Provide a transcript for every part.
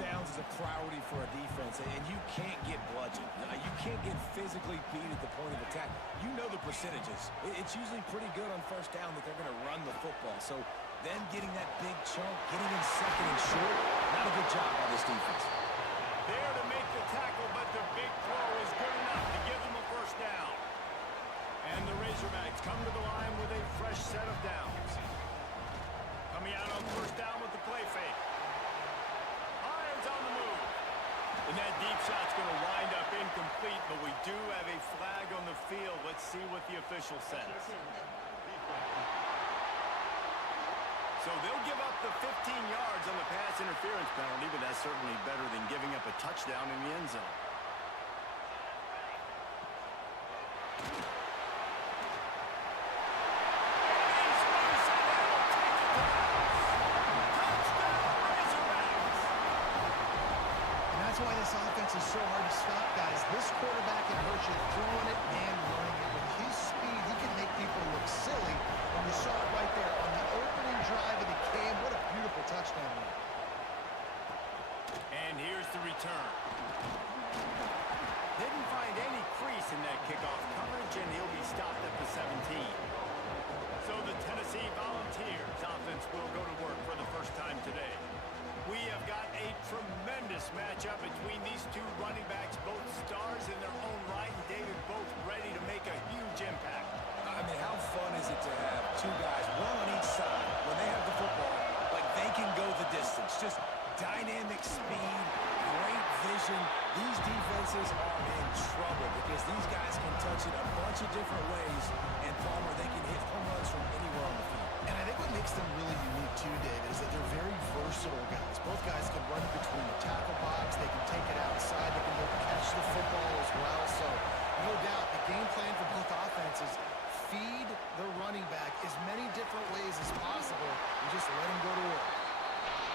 downs is a priority for a defense, and you can't get bludgeoned. You can't get physically beat at the point of attack. You know the percentages. It's usually pretty good on first down that they're going to run the football. So them getting that big chunk, getting in second and short, not a good job by this defense. There to make the tackle, but the big throw is good enough to give them a first down. And the Razorbacks come to the line with a fresh set of downs. Coming out on first down with the play fake. Irons on the move. And that deep shot's going to wind up incomplete, but we do have a flag on the field. Let's see what the official says. So they'll give up the 15 yards on the pass interference penalty, but that's certainly better than giving up a touchdown in the end zone. Why this offense is so hard to stop, guys. This quarterback can hurt you throwing it and running it. With his speed, he can make people look silly. And you saw it right there on the opening drive of the game. What a beautiful touchdown. And here's the return. Didn't find any crease in that kickoff coverage, and he'll be stopped at the 17. So the Tennessee Volunteers offense will go to work for the first time today. We have got a tremendous matchup between these two running backs, both stars in their own right, and David, both ready to make a huge impact. I mean, how fun is it to have two guys, one on each side, when they have the football, like they can go the distance. Just dynamic speed, great vision. These defenses are in trouble because these guys can touch it a bunch of different ways, and Palmer, they can hit home runs from anywhere on the field. And I think what makes them really unique, too, David, is that they're very versatile guys. Both guys can run between the tackle box. They can take it outside. They can both catch the football as well. So, no doubt, the game plan for both offenses, feed the running back as many different ways as possible and just let him go to work.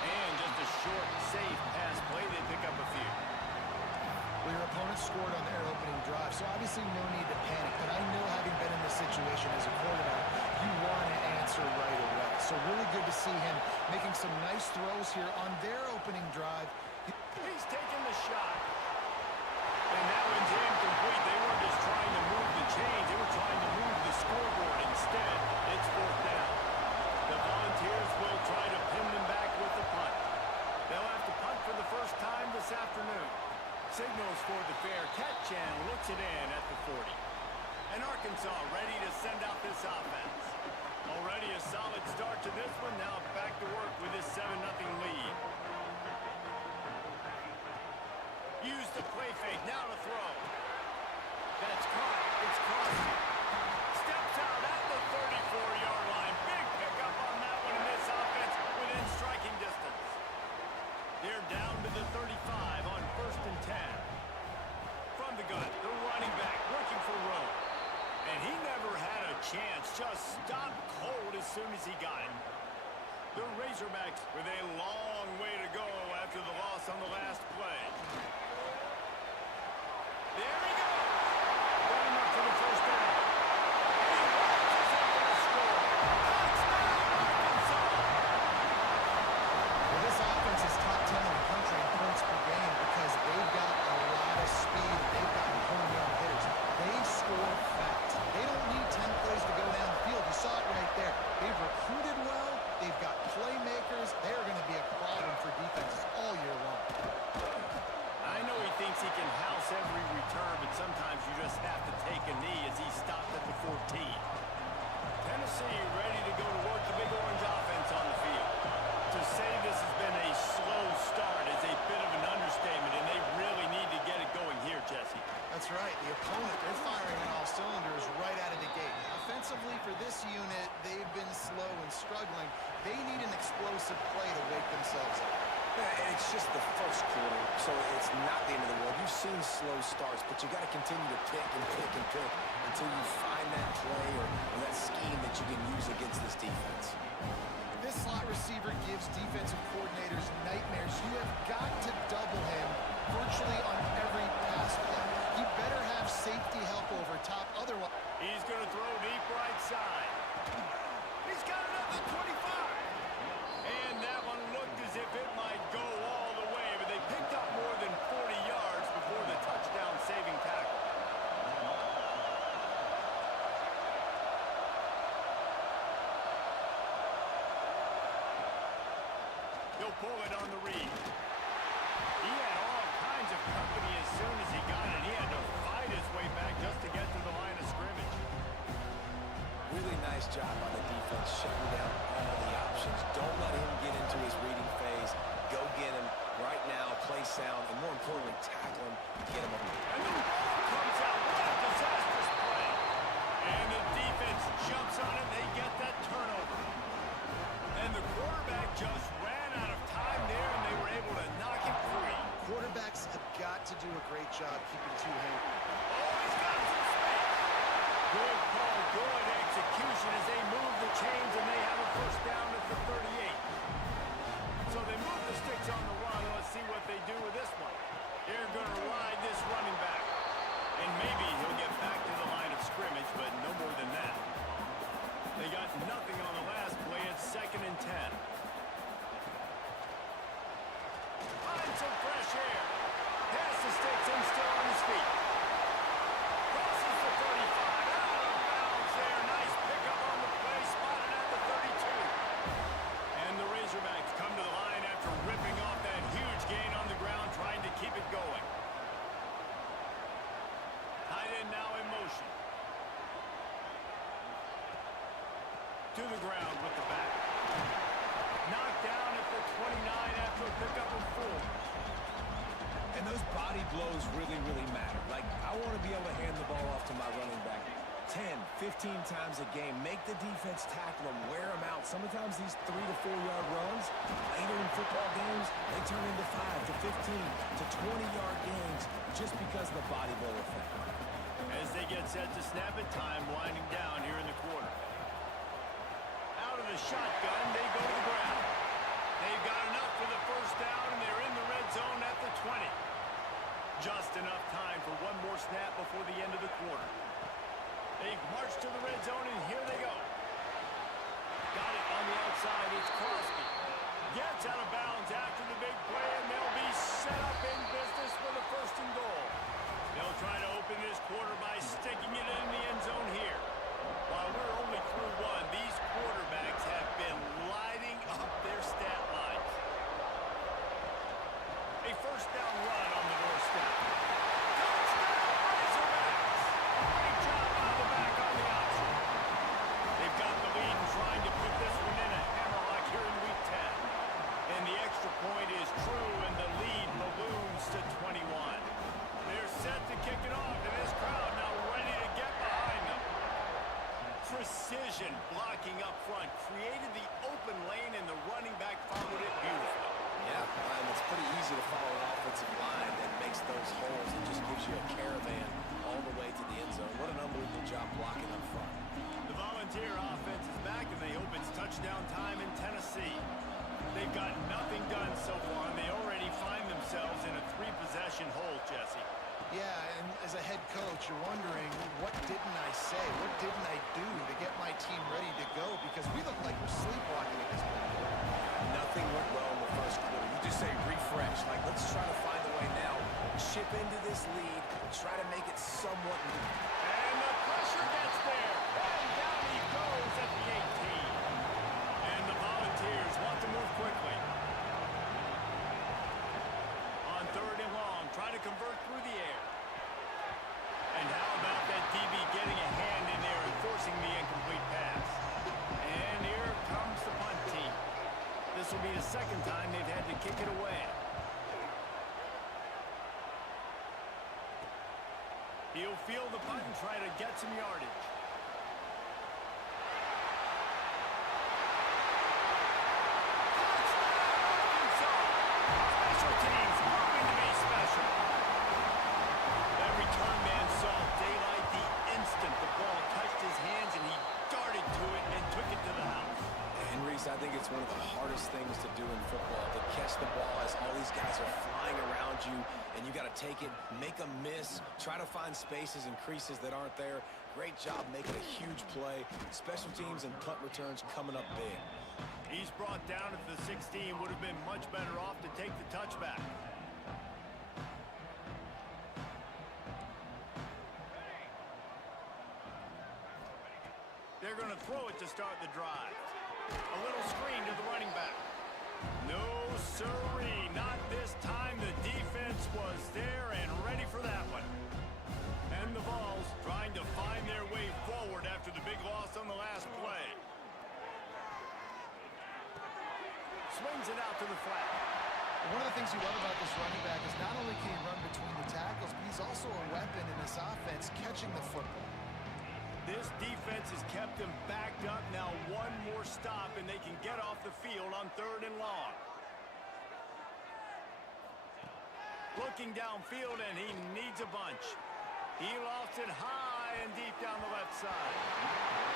And just a short, safe pass play. They pick up a few. Well, your opponent scored on their opening drive, so obviously no need to panic. But I know, having been in this situation as a quarterback, you want to answer right away. So really good to see him making some nice throws here on their opening drive. He's taking the shot. And that one's incomplete. They weren't just trying to move the chains. They were trying to move the scoreboard instead. It's fourth down. The Volunteers will try to pin them back with the punt. They'll have to punt for the first time this afternoon. Signals for the fair catch and looks it in at the 40. And Arkansas ready to send out this offense. Already a solid start to this one. Now back to work with this 7-0 lead. Use the play fake. Now to throw. That's caught. It's crossing. Steps out at the 34-yard line. Big pickup on that one in this offense within striking distance. They're down to the 35 on 1st and 10. From the gun, the running back looking for room. And he never had a chance. Just stopped cold as soon as he got it. The Razorbacks with a long way to go after the loss on the last play. There he goes. Got him up for the first down. And he watches it for the score. Touchdown, Arkansas. Well, this offense is top 10 in the country in points per game because they've got a lot of speed. They've got home run hitters. They score fast. They don't need 10 plays to go down the field. You saw it right there. They've recruited well. They've got playmakers. They're going to be a problem for defenses all year long. I know he thinks he can house every return, but sometimes you just have to take a knee as he stopped at the 14. Tennessee ready to go to work the Big Orange offense on the field. To say this has been a slow start is a bit of an understatement, and they really need to get it going here, Jesse. That's right. The opponent, they're firing on all cylinders right out of the gate. Offensively, for this unit, they've been slow and struggling. They need an explosive play to wake themselves up. Yeah, and it's just the first quarter, so it's not the end of the world. You've seen slow starts, but you got to continue to pick and pick and pick until you find that play or that scheme that you can use against this defense. This slot receiver gives defensive coordinators nightmares. You have got to double him virtually on every pass play. You better have safety help over top, otherwise. He's going to throw deep right side. He's got it up at 25. And that one looked as if it might go all the way, but they He'll pull it on the read. He had all kinds of company as soon as he got it. He had to fight his way back just to get to the line of scrimmage. Really nice job on the defense, shutting down all the options. Don't let him get into his reading phase. Go get him right now, play sound, and more importantly, tackle him, get him up. And the ball comes out. What a disastrous play. And the defense jumps on it. They get that turnover. And the quarterback just ran out of time there, and they were able to knock it free. Quarterbacks have got to do a great job keeping two hands. Oh, he's got some space. Good call, good execution as they move the chains, and they have a first down at the 38. So they move the sticks on the run. Let's see what they do with this one. They're going to ride this running back. And maybe he'll get back to the line of scrimmage, but no more than that. They got nothing on the last play. It's 2nd and 10. Find some fresh air. Pass the sticks and still on his feet. Crosses the 35. Out of bounds there. Nice pickup on the play. Spotted at the 32. And the Razorbacks come to the line after ripping off that huge gain on the ground, trying to keep it going. Tight end now in motion. To the ground with the back. Knocked down at the 29 after a pickup of 4. And those body blows really, really matter. Like, I want to be able to hand the ball off to my running back 10, 15 times a game. Make the defense tackle them, wear them out. Sometimes these 3 to 4 yard runs, later in football games, they turn into 5 to 15 to 20-yard gains just because of the body blow effect. As they get set to snap it, time winding down here in the quarter. Out of the shotgun, they go to the ground. They've got enough for the first down, and they're in the red zone at the 20. Just enough time for one more snap before the end of the quarter. They march to the red zone, and here they go. Got it on the outside. It's Crosby. Gets out of bounds after the big play, and they'll be set up in business for the 1st and goal. They'll try to open this quarter by sticking it in the end zone here. While we're only through one, these quarterbacks have been lighting up their stat lines. A first down run on the doorstep. Touchdown, Razorbacks! Great job by the back on the option. They've got the lead and trying to put this one in a hammerlock here in Week 10. And the extra point is true, and the lead balloons to 21. They're set to kick it off, and this crowd now ready to get behind them. Precision blocking up front created the open lane, and the running back followed it beautifully. Yeah, and it's pretty easy to follow an offensive line that makes those holes and just gives you a caravan all the way to the end zone. What an unbelievable job blocking up front. The Volunteer offense is back, and they hope it's touchdown time in Tennessee. They've got nothing done so far, and they already find themselves in a 3-possession hole, Jesse. Yeah, and as a head coach, you're wondering, what didn't I say? What didn't I do to get my team ready to go? Because we look like we're sleepwalking at this point. Nothing went well in the first quarter. You just say refresh. Like, let's try to find a way now. Chip into this lead. Try to make it somewhat new. And the pressure gets there. And down he goes at the 18. And the Volunteers want to move quickly. On 3rd and long, try to convert through the air. And how about that DB getting a hand in there and forcing the incomplete pass? And here comes the punt team. This will be the 2nd time they've had to kick it away. He'll field the punt and try to get some yardage. Special teams proving to be special. That return man saw daylight the instant the ball touched his hands, and he darted to it and took it to the house. And Reese, I think it's one of the hardest things to do in football, to catch the ball as all these guys are flying around you, and you got to take it, make a miss, try to find spaces and creases that aren't there. Great job making a huge play. Special teams and punt returns coming up big. He's brought down at the 16. Would have been much better off to take the touchback. They're going to throw it to start the drive. A little screen to the running back. No loss on the last play. Swings it out to the flat. One of the things you love about this running back is not only can he run between the tackles, but he's also a weapon in this offense catching the football. This defense has kept them backed up. Now one more stop, and they can get off the field on 3rd and long. Looking downfield, and he needs a bunch. He lost it high and deep down the left side.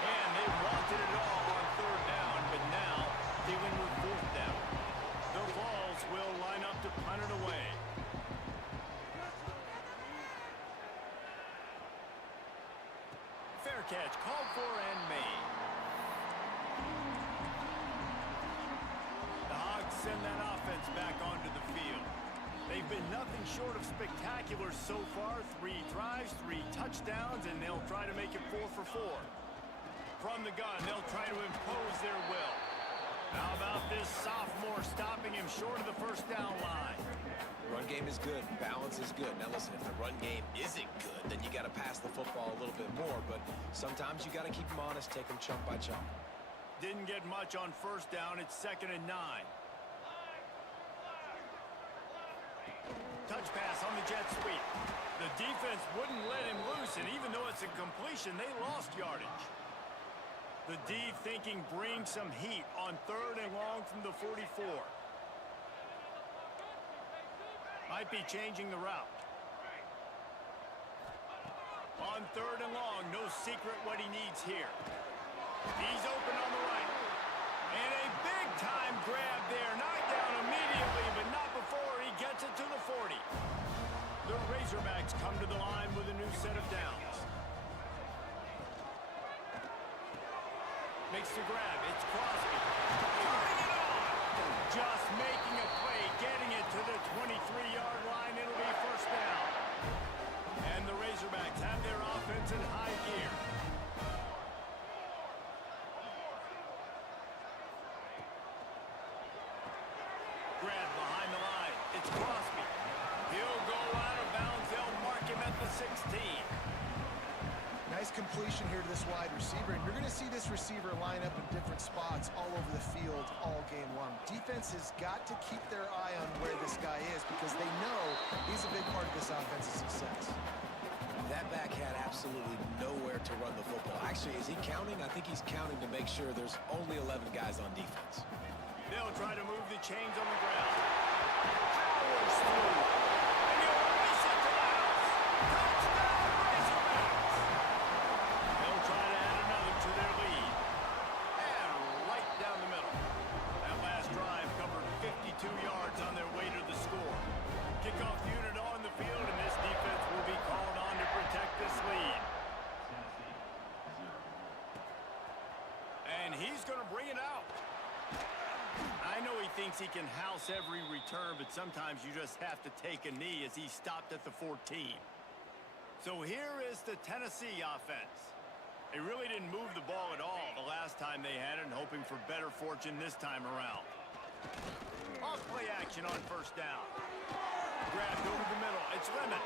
And they wanted it all on 3rd down, but now dealing with 4th down. The Vols will line up to punt it away. Fair catch, called for and made. The Hogs send that offense back onto the field. They've been nothing short of spectacular so far. 3 drives, 3 touchdowns, and they'll try to make it 4 for 4. From the gun, they'll try to impose their will. How about this sophomore stopping him short of the 1st down line? Run game is good. Balance is good. Now listen, if the run game isn't good, then you got to pass the football a little bit more. But sometimes you got to keep them honest, take them chunk by chunk. Didn't get much on 1st down. It's 2nd and 9. Touch pass on the jet sweep. The defense wouldn't let him loose, and even though it's a completion, they lost yardage. The D thinking bring some heat on 3rd and long from the 44. Might be changing the route. On 3rd and long, no secret what he needs here. He's open on the right. And a big-time grab there. Knocked down immediately, but not before he gets it to the 40. The Razorbacks come to the line with a new set of downs. Makes the grab. It's Crosby. Turning it on. Just making a play, getting it to the 23-yard line. It'll be 1st down. And the Razorbacks have their offense in high gear. Grab behind the line. It's Crosby. He'll go out of bounds. They'll mark him at the 16. Nice completion here to this wide receiver, and you're going to see this receiver line up in different spots all over the field all game long. Defense has got to keep their eye on where this guy is because they know he's a big part of this offense's success. That back had absolutely nowhere to run the football. Actually, is he counting? I think he's counting to make sure there's only 11 guys on defense. They'll try to move the chains on the ground. Powers through. And he'll race it to the house. Touchdown, Razorbacks! They'll try to add another to their lead. And right down the middle. That last drive covered 52 yards on their way to the score. Kickoff unit on the field, and this defense will be called on to protect this lead. And he's going to bring it out. I know he thinks he can house every return, but sometimes you just have to take a knee as he stopped at the 14. So here is the Tennessee offense. They really didn't move the ball at all the last time they had it, and hoping for better fortune this time around. Off play action on 1st down. Grabbed over the middle. It's Lemon.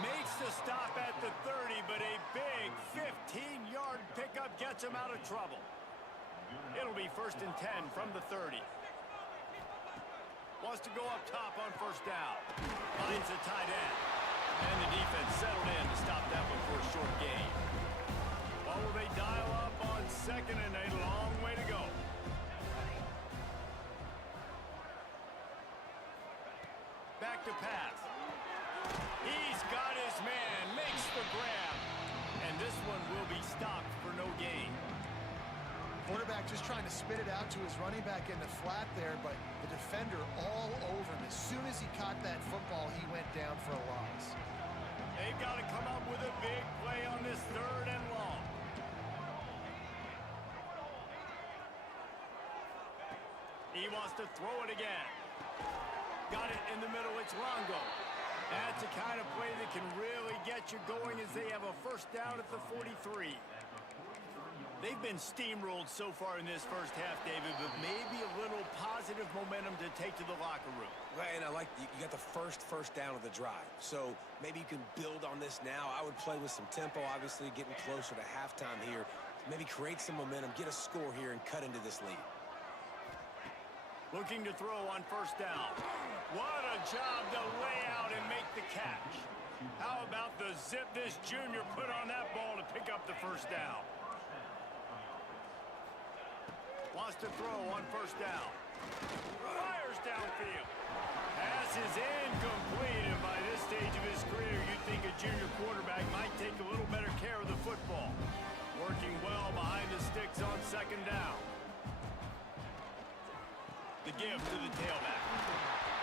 Makes the stop at the 30, but a big 15-yard pickup gets him out of trouble. It'll be 1st and 10 from the 30. Wants to go up top on 1st down. Finds the tight end. And the defense settled in to stop that one for a short gain. Or will they dial up on 2nd and a long way to go? Back to pass. He's got his man. Makes the grab. And this one will be stopped for no gain. Quarterback just trying to spit it out to his running back in the flat there, but the defender all over him. As soon as he caught that football, he went down for a loss. They've got to come up with a big play on this 3rd and long. He wants to throw it again. Got it in the middle. It's Longo. That's the kind of play that can really get you going as they have a 1st down at the 43. They've been steamrolled so far in this 1st half, David, but maybe a little positive momentum to take to the locker room. Right, and I like you got the first down of the drive. So maybe you can build on this now. I would play with some tempo, obviously getting closer to halftime here. maybe create some momentum, get a score here, and cut into this lead. Looking to throw on first down. What a job to lay out and make the catch. How about the zip this junior put on that ball to pick up the first down? Wants to throw on first down. Fires downfield. Pass is incomplete, and by this stage of his career, you'd think a junior quarterback might take a little better care of the football. Working well behind the sticks on second down. The give to the tailback.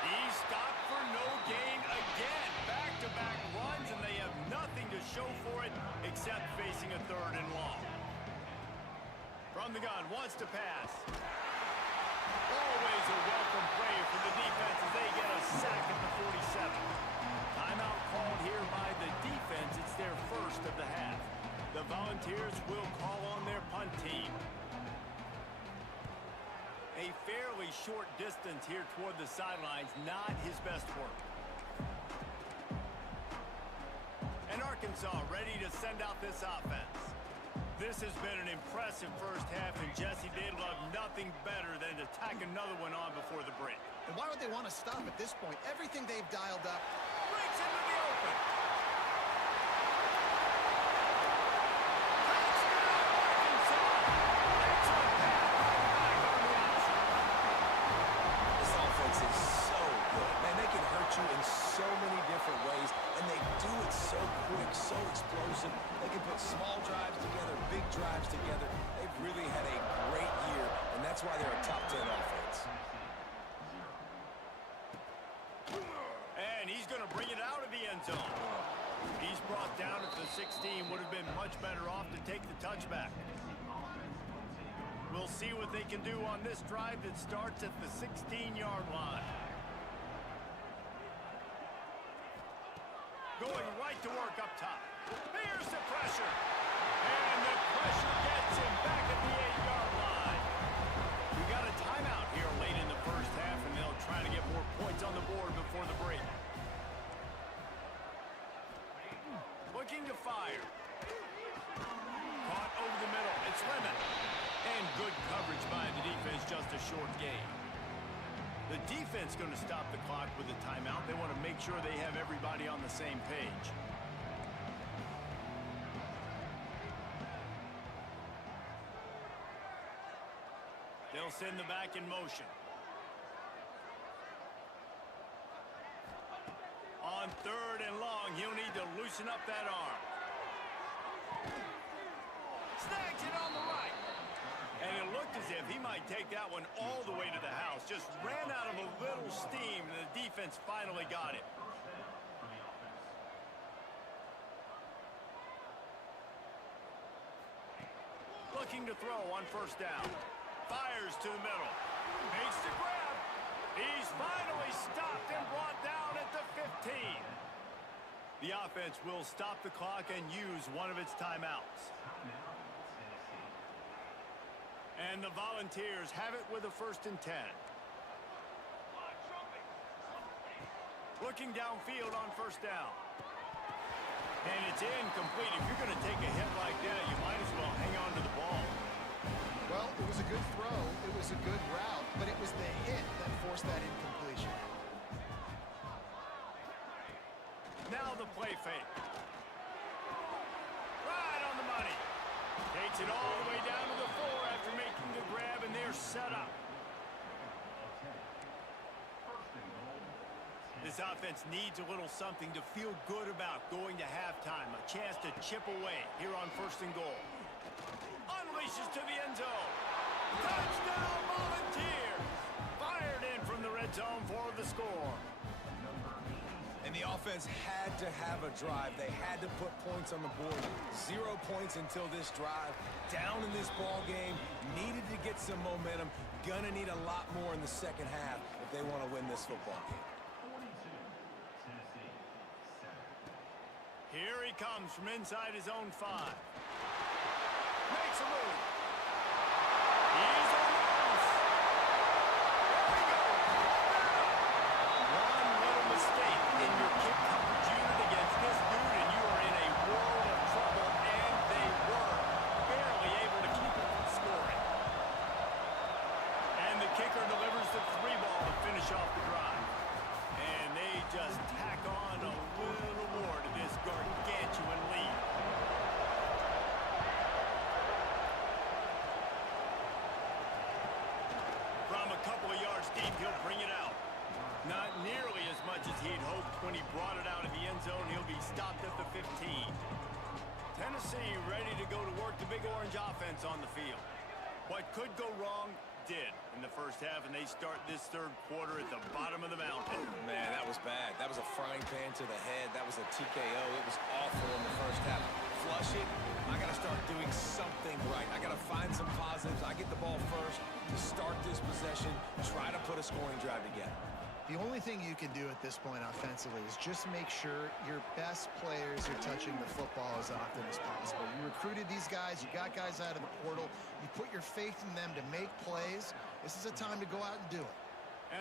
He stopped for no gain again. Back-to-back runs, and they have nothing to show for it except facing a third and long. From the gun, wants to pass. Always a welcome play for the defense as they get a sack at the 47. Timeout called here by the defense. It's their first of the half. The Volunteers will call on their punt team. A fairly short distance here toward the sidelines, not his best work. And Arkansas ready to send out this offense. This has been an impressive first half, and Jesse, they'd love nothing better than to tack another one on before the break. And why would they want to stop at this point? Everything they've dialed up. Breaks into the open. In so many different ways, and they do it so quick, so explosive. They can put small drives together, big drives together. They've really had a great year, and that's why they're a top 10 offense. And he's going to bring it out of the end zone. He's brought down at the 16, would have been much better off to take the touchback. We'll see what they can do on this drive that starts at the 16-yard line. Going right to work up top. Here's the pressure. And the pressure gets him back at the 8-yard line. We got a timeout here late in the first half, and they'll try to get more points on the board before the break. Looking to fire. Caught over the middle. It's Lemon. And good coverage by the defense, just a short gain. The defense going to stop the clock with a timeout. They want to make sure they have everybody on the same page. They'll send the back in motion. On third and long, he'll need to loosen up that arm. Snags it on the right. And it looked as if he might take that one all the way to the house. Just ran out of a little steam, and the defense finally got it. Looking to throw on first down. Fires to the middle. Makes the grab. He's finally stopped and brought down at the 15. The offense will stop the clock and use one of its timeouts. And the Volunteers have it with a 1st and 10. Looking downfield on first down. And it's incomplete. If you're going to take a hit like that, you might as well hang on to the ball. Well, it was a good throw. It was a good route, but it was the hit that forced that incompletion. Now the play fake. Right on the money. Takes it all the way down to the 4 after making the grab, and they're set up. This offense needs a little something to feel good about going to halftime. A chance to chip away here on 1st and goal. Unleashes to the end zone. Touchdown, Volunteers! Fired in from the red zone for the score. And the offense had to have a drive. They had to put points on the board. 0 points until this drive. Down in this ball game. Needed to get some momentum. Gonna need a lot more in the second half if they want to win this football game. Here he comes from inside his own 5. Makes a move. He's on the loose. There we go. One little mistake in your kick coverage unit against this dude, and you are in a world of trouble, and they were barely able brought it out of the end zone. He'll be stopped at the 15. Tennessee ready to go to work the Big Orange offense on the field. What could go wrong did in the first half, and they start this third quarter at the bottom of the mountain. Man, that was bad. That was a frying pan to the head. That was a TKO. It was awful in the first half. Flush it. I got to start doing something right. I got to find some positives. I get the ball first to start this possession, try to put a scoring drive together. The only thing you can do at this point offensively is just make sure your best players are touching the football as often as possible. You recruited these guys. You got guys out of the portal. You put your faith in them to make plays. This is a time to go out and do it.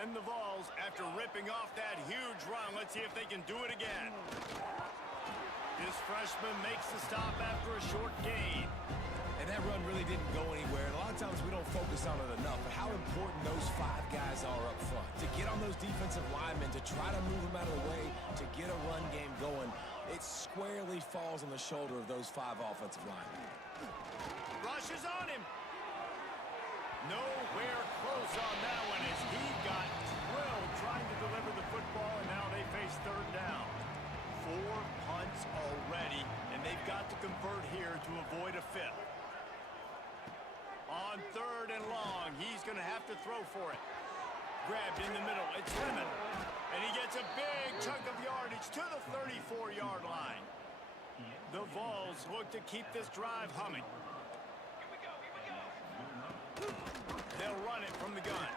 And the Vols, after ripping off that huge run, let's see if they can do it again. This freshman makes the stop after a short gain. And that run really didn't go anywhere. And a lot of times we don't focus on it enough, but how important those 5 guys are up front. To get on those defensive linemen, to try to move them out of the way, to get a run game going, it squarely falls on the shoulder of those 5 offensive linemen. Rush is on him. Nowhere close on that one as he got drilled trying to deliver the football, and now they face third down. 4 punts already, and they've got to convert here to avoid a 5th. On third and long, he's going to have to throw for it. Grabbed in the middle. It's Lemon. And he gets a big chunk of yardage to the 34-yard line. The Vols look to keep this drive humming. They'll run it from the gun.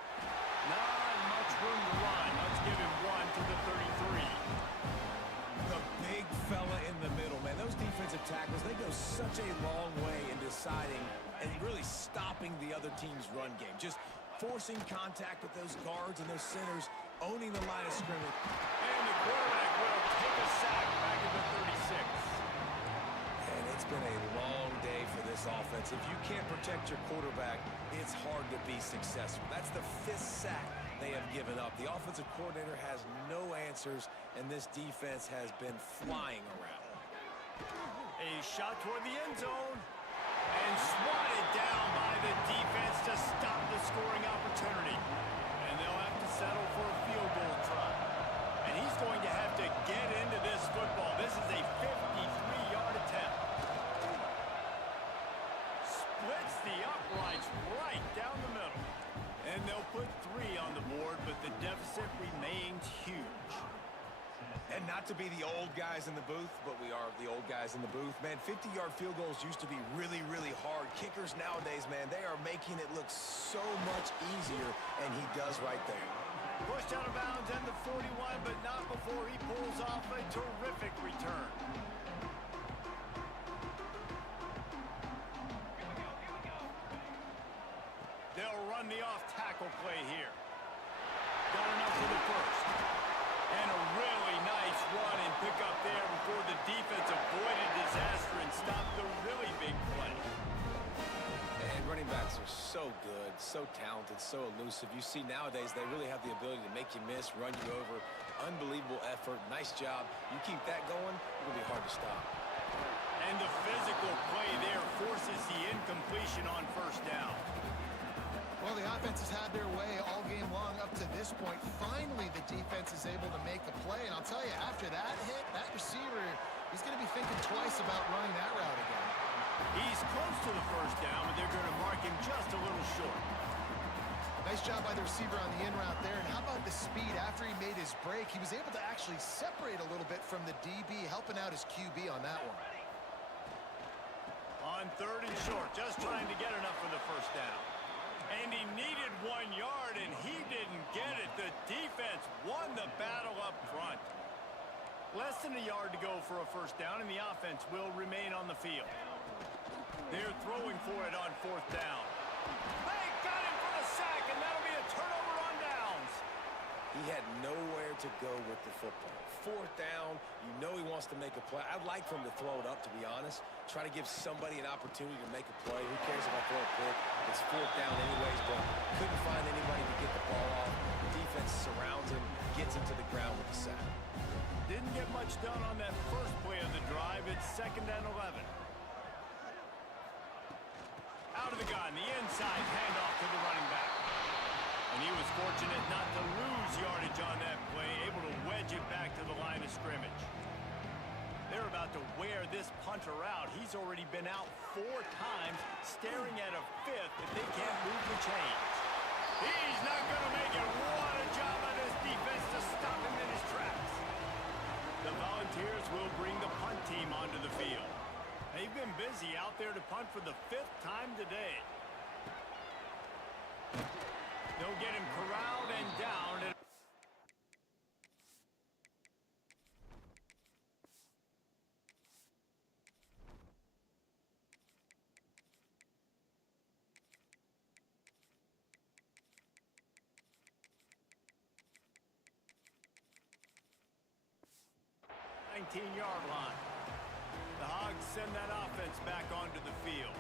Not much room to run. Let's give him 1 to the 33. The big fella in the middle, man. Those defensive tackles, they go such a long way in deciding and really stopping the other team's run game. Just forcing contact with those guards and those centers, owning the line of scrimmage. And the quarterback will take a sack back at the 36. And it's been a long day for this offense. If you can't protect your quarterback, it's hard to be successful. That's the 5th sack they have given up. The offensive coordinator has no answers, and this defense has been flying around. A shot toward the end zone. And swatted down by the defense to stop the scoring opportunity. And they'll have to settle for a field goal try. And he's going to have to get into this football. This is a 53-yard attempt. Splits the uprights right down the middle. And they'll put 3 on the board, but the deficit remains huge. And not to be the old guys in the booth, but we are the old guys in the booth. Man, 50-yard field goals used to be really, really hard. Kickers nowadays, man, they are making it look so much easier, and he does right there. Pushed out of bounds at the 41, but not before he pulls off a terrific return. They'll run the off-tackle play here. Got enough for the first. And a really nice run and pick up there before the defense avoided disaster and stopped the really big play. And running backs are so good, so talented, so elusive. You see nowadays they really have the ability to make you miss, run you over. Unbelievable effort. Nice job. You keep that going, it'll be hard to stop. And the physical play there forces the incompletion on first down. Well, the offense has had their way all game long up to this point. Finally, the defense is able to make a play. And I'll tell you, after that hit, that receiver, he's going to be thinking twice about running that route again. He's close to the first down, but they're going to mark him just a little short. Nice job by the receiver on the in route there. And how about the speed after he made his break? He was able to actually separate a little bit from the DB, helping out his QB on that one. On third and short, just trying to get enough for the first down. And he needed 1 yard, and he didn't get it. The defense won the battle up front. Less than a yard to go for a first down, and the offense will remain on the field. They're throwing for it on 4th down. They got him for the sack, and that'll be a turnover on downs. He had nowhere to go with the football. 4th down, you know he wants to make a play. I'd like for him to throw it up, to be honest. Try to give somebody an opportunity to make a play. Who cares if I throw a pick? It's 4th down anyways, but couldn't find anybody to get the ball off. The defense surrounds him, gets him to the ground with the sack. Didn't get much done on that first play of the drive. It's 2nd and 11. Out of the gun, the inside handoff to the running back. And he was fortunate not to lose yardage on that play, able to wedge it back to the line of scrimmage. this punter out. He's already been out 4 times, staring at a 5th if they can't move the chains. He's not going to make it. What a job by this defense to stop him in his tracks. The Volunteers will bring the punt team onto the field. They've been busy out there to punt for the 5th time today. They'll get him corralled and down at 19-yard line. The Hogs send that offense back onto the field.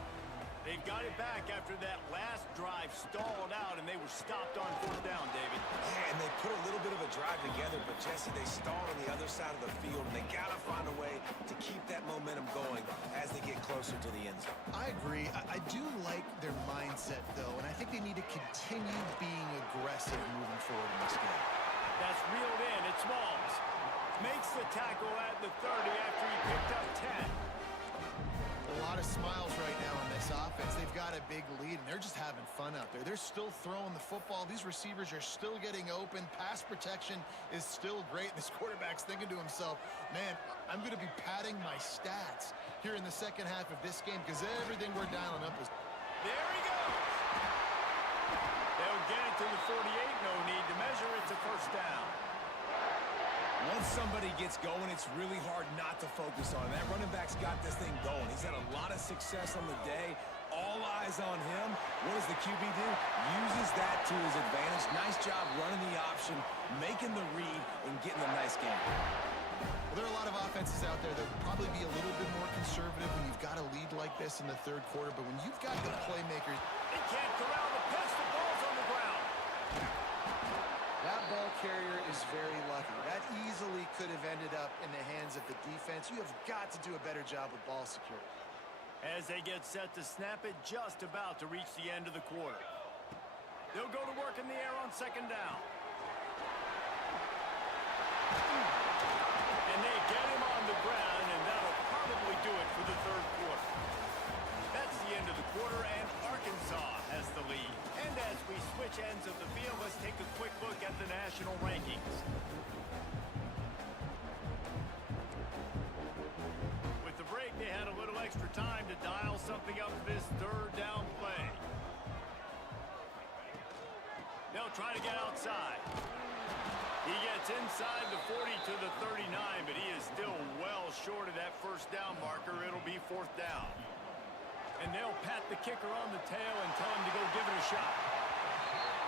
They've got it back after that last drive stalled out, and they were stopped on 4th down, David. Yeah, and they put a little bit of a drive together, but Jesse, they stalled on the other side of the field, and they got to find a way to keep that momentum going as they get closer to the end zone. I agree. I do like their mindset, though, and I think they need to continue being aggressive moving forward in this game. That's reeled in. It's Smalls. Makes the tackle at the 30 after he picked up 10. A lot of smiles right now on this offense. They've got a big lead, and they're just having fun out there. They're still throwing the football. These receivers are still getting open. Pass protection is still great. This quarterback's thinking to himself, man, I'm going to be padding my stats here in the second half of this game because everything we're dialing up is... There he goes. They'll get it to the 48. No need to measure. It's a 1st down. Once somebody gets going, it's really hard not to focus on him. That running back's got this thing going. He's had a lot of success on the day. All eyes on him. What does the QB do? Uses that to his advantage. Nice job running the option, making the read, and getting a nice game. Well, there are a lot of offenses out there that would probably be a little bit more conservative when you've got a lead like this in the 3rd quarter. But when you've got the playmakers... They can't corral the pass. The ball's on the ground. That ball carrier is very lucky. That easily could have ended up in the hands of the defense. You have got to do a better job with ball security. As they get set to snap it, just about to reach the end of the quarter. They'll go to work in the air on 2nd down. And they get him on the ground, and that'll probably do it for the 3rd quarter. That's the end of the quarter, and Arkansas has the lead. And as we switch ends of the field, let's take a quick look at the national rankings. With the break, they had a little extra time to dial something up for this 3rd down play. They'll try to get outside. He gets inside the 40 to the 39, but he is still well short of that 1st down marker. It'll be 4th down. And they'll pat the kicker on the tail and tell him to go give it a shot.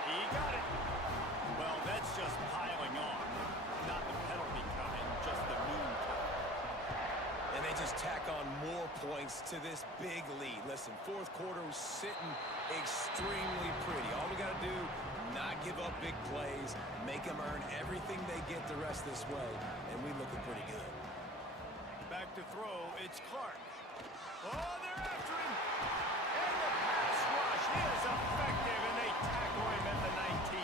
He got it. Well, that's just piling on. Not the penalty kind, just the moon kind. And they just tack on more points to this big lead. Listen, 4th quarter was sitting extremely pretty. All we got to do, not give up big plays, make them earn everything they get the rest this way, and we looking pretty good. Back to throw, it's Clark. Oh, they're after him. And the pass rush is effective, and they tackle him at the 19.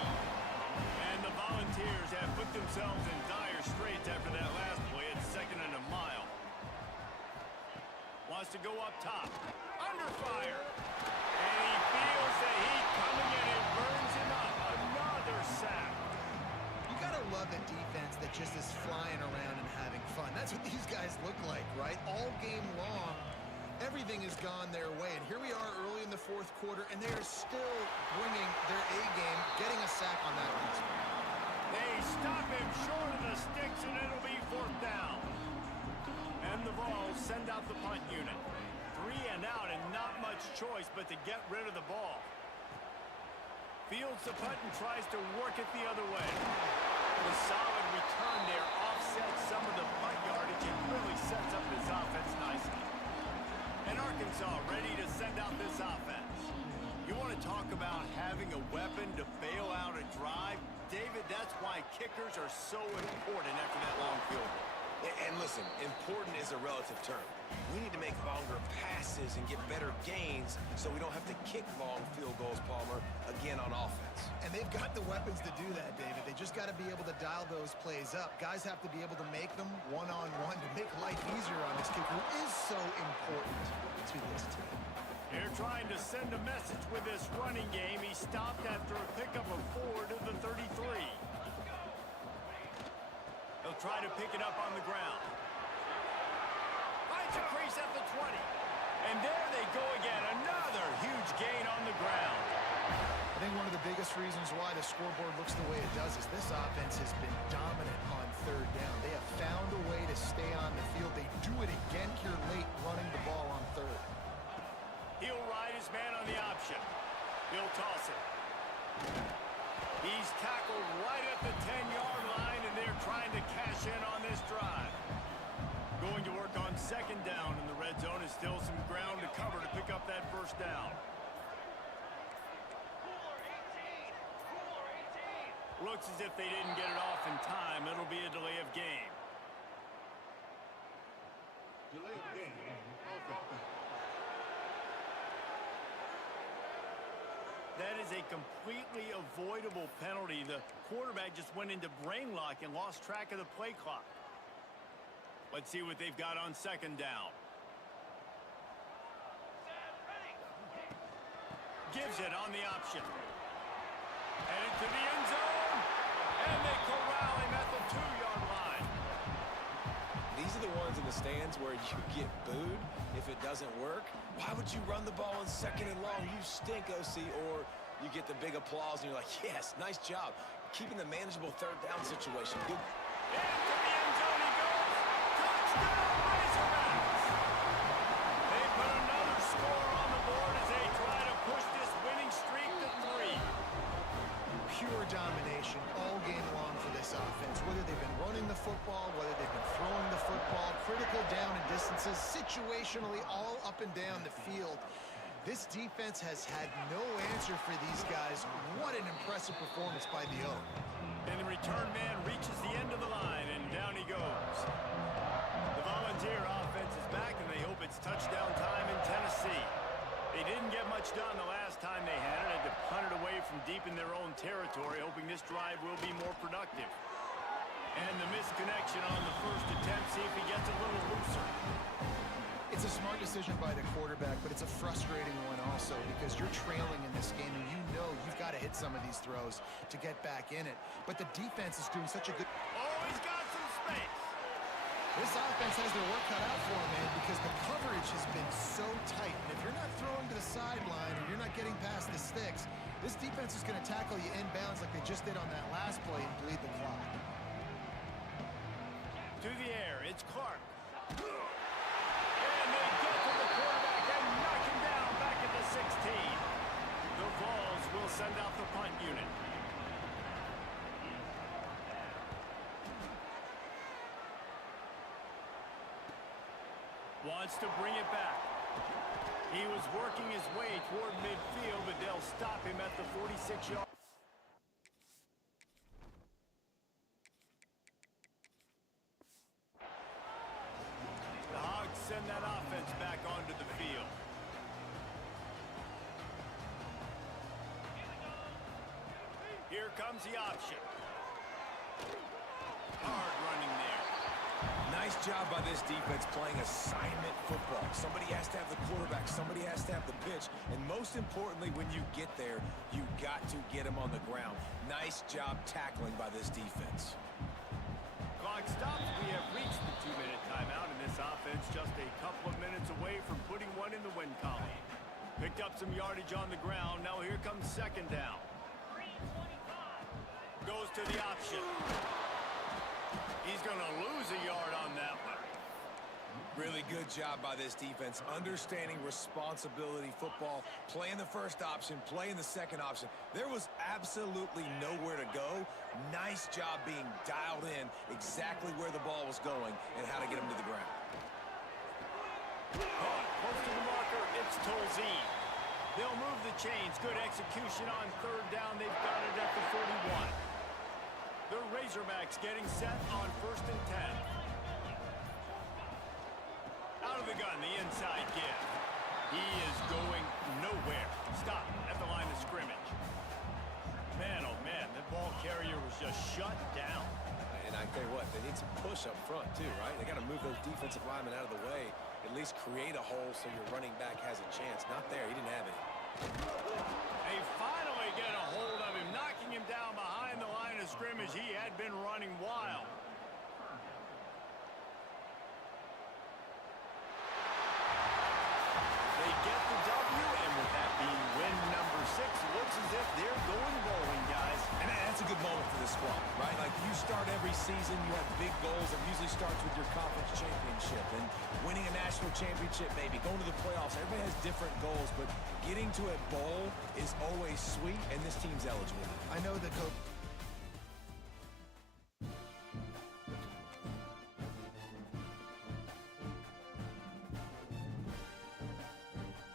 And the Volunteers have put themselves in dire straits after that last play. It's 2nd and a mile. Wants to go up top. Under fire. And he feels the heat coming, and it burns him up. Another sack. You got to love a defense that just is flying around and having fun. That's what these guys look like, right? All game long, everything has gone their way. And here we are early in the 4th quarter, and they are still bringing their A game, getting a sack on that piece. They stop him short of the sticks, and it'll be 4th down. And the Vols send out the punt unit. 3 and out, and not much choice but to get rid of the ball. Fields the punt and tries to work it the other way. The solid return there offsets some of the punt yardage and really sets up this offense nicely. And Arkansas ready to send out this offense. You want to talk about having a weapon to bail out a drive? David, that's why kickers are so important after that long field goal. And listen, important is a relative term. We need to make longer passes and get better gains so we don't have to kick long field goals, Palmer, again on offense. And they've got the weapons to do that, David. They just got to be able to dial those plays up. Guys have to be able to make them one-on-one to make life easier on this kid who is so important to this team. They're trying to send a message with this running game. He stopped after a pickup of 4 to the 33. He'll try to pick it up on the ground. Finds a crease at the 20. And there they go again. Another huge gain on the ground. I think one of the biggest reasons why the scoreboard looks the way it does is this offense has been dominant on third down. They have found a way to stay on the field. They do it again here late, running the ball on third. He'll ride his man on the option. He'll toss it. He's tackled right at the 10-yard line, and they're trying to cash in on this drive. Going to work on second down in the red zone. Is still some ground to cover to pick up that first down. Looks as if they didn't get it off in time. It'll be a delay of game. Delay of game. Okay. That is a completely avoidable penalty. The quarterback just went into brain lock and lost track of the play clock. Let's see what they've got on second down. Gives it on the option. Headed to the end zone. And they corral him at the 2-yard line. These are the ones in the stands where you get booed if it doesn't work. Why would you run the ball in second and long? You stink, OC. Or you get the big applause and you're like, yes, nice job. Keeping the manageable third down situation. Good. Into the end zone he goes. Touchdown, Razorbacks. They put another score on the board as they try to push this winning streak to 3. Pure domination all game long for this offense. Whether they've been running the football, whether they've been throwing the football, critical down and distances, situationally all up and down the field. This defense has had no answer for these guys. What an impressive performance by the O. And the return man reaches the end of the line, and down he goes. The Volunteer offense is back, and they hope it's touchdown time in Tennessee. They didn't get much done the last time they had it. Had to punt it away from deep in their own territory, hoping this drive will be more productive. And the misconnection on the first attempt, see if he gets a little looser. It's a smart decision by the quarterback, but it's a frustrating one also because you're trailing in this game and you know you've got to hit some of these throws to get back in it. But the defense is doing such a good... Oh, he's got some space. This offense has their work cut out for them, man, because the coverage has been so tight. And if you're not throwing to the sideline or you're not getting past the sticks, this defense is going to tackle you inbounds like they just did on that last play and bleed the clock. To the air, it's Clark. And they get to the quarterback and knock him down back at the 16. The Vols will send out the punt unit. Wants to bring it back. He was working his way toward midfield, but they'll stop him at the 46-yard. The Hogs send that offense back onto the field. Here comes the option. Hard running there. Nice job by this defense playing assignment football. Somebody has to have the quarterback. Somebody has to have the pitch. And most importantly, when you get there, you got to get him on the ground. Nice job tackling by this defense. Clock stops. We have reached the 2-minute timeout, and this offense just a couple of minutes away from putting one in the win column. Picked up some yardage on the ground. Now here comes second down. Goes to the option. He's going to lose a yard on that one. Really good job by this defense, understanding responsibility football, playing the first option, playing the second option. There was absolutely nowhere to go. Nice job being dialed in exactly where the ball was going and how to get him to the ground. Close to the marker, it's Tolzien. They'll move the chains. Good execution on third down. They've got it at the 41. The Razorbacks getting set on 1st and 10. the gun, the inside give. He is going nowhere. Stop at the line of scrimmage. Man, oh man, that ball carrier was just shut down. And I tell you what, they need some push up front too, right? They got to move those defensive linemen out of the way, at least create a hole so your running back has a chance. Not there, he didn't have it. They finally get a hold of him, knocking him down behind the line of scrimmage. He had been running wild. They get the W, and with that being win number 6, looks as if they're going bowling, guys. And that's a good moment for this squad, right? Like, you start every season, you have big goals. It usually starts with your conference championship and winning a national championship, maybe going to the playoffs. Everybody has different goals, but getting to a bowl is always sweet, and this team's eligible. I know that Coach